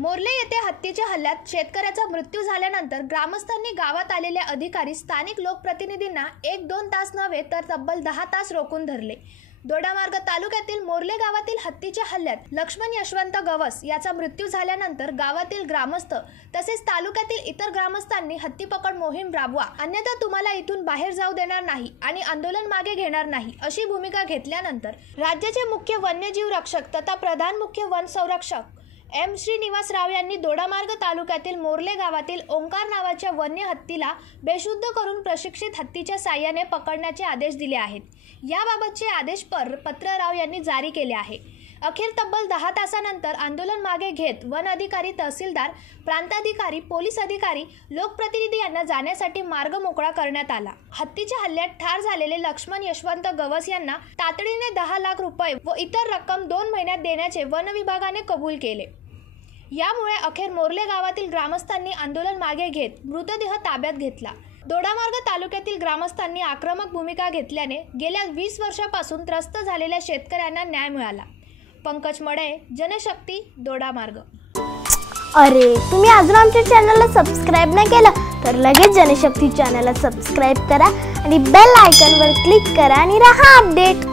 Morley येथे हत्तीच्या हल्ल्यात शेतकऱ्याचा मृत्यू झाल्यानंतर ग्रामस्थांनी गावात आलेले अधिकारी स्थानिक लोकप्रतिनिधींना 1-2 तास नव्हे तर तब्बल 10 तास रोखून धरले। दोडामार्ग तालुक्यातील मोर्ले गावातील हत्तीच्या हल्ल्यात लक्ष्मण यशवंत गवस याचा मृत्यू झाल्यानंतर गावातील ग्रामस्थ तसेच तालुक्यातील इतर ग्रामस्थांनी हत्ती पकड मोहीम राबवा, अन्यथा तुम्हाला इथून बाहेर जाऊ देणार नाही आणि आंदोलन मागे घेणार नाही अशी भूमिका घेतल्यानंतर राज्याचे मुख्य वन्यजीव रक्षक तथा प्रधान मुख्य वन संरक्षक एम श्रीनिवास राव यांनी दोडामार्ग तालुक्यातील मोर्ले गावातील ओंकार नावाच्या वन्य हत्तीला बेशुद्ध करून प्रशिक्षित हत्तीच्या साह्याने पकडण्याचे आदेश दिले आहेत। याबाबतचे आदेश पत्र राव यांनी जारी केले आहे। अखेर तब्बल 10 तासानंतर आंदोलन मागे घेत वन अधिकारी, तहसीलदार, प्रांताधिकारी, पोलीस अधिकारी, लोकप्रतिनिधी यांना जाण्यासाठी मार्ग मोकळा करण्यात आला। हत्तीच्या हल्ल्यात ठार झालेले लक्ष्मण यशवंत गवस यांना तातडीने 10 लाख रुपये व इतर रक्कम 2 महिन्यात देण्याचे वन विभागाने कबूल केले। यामुळे अखेर मोर्ले गावातील ग्रामस्थांनी आंदोलन मागे घेत मृतदेह ताब्यात घेतला। दोडामार्ग तालुक्यातील ग्रामस्थांनी आक्रमक भूमिका घेतल्याने गेल्या 20 वर्षापासून त्रस्त झालेल्या शेतकऱ्यांना न्याय मिळाला। पंकज मडे, जनशक्ती, दोडामार्ग। अरे, तुम्ही अजून आमच्या चॅनलला सबस्क्राइब नाही केलं तर लगेच जनशक्ती चॅनलला सबस्क्राइब करा आणि बेल आयकॉनवर क्लिक करा आणि रहा अपडेट।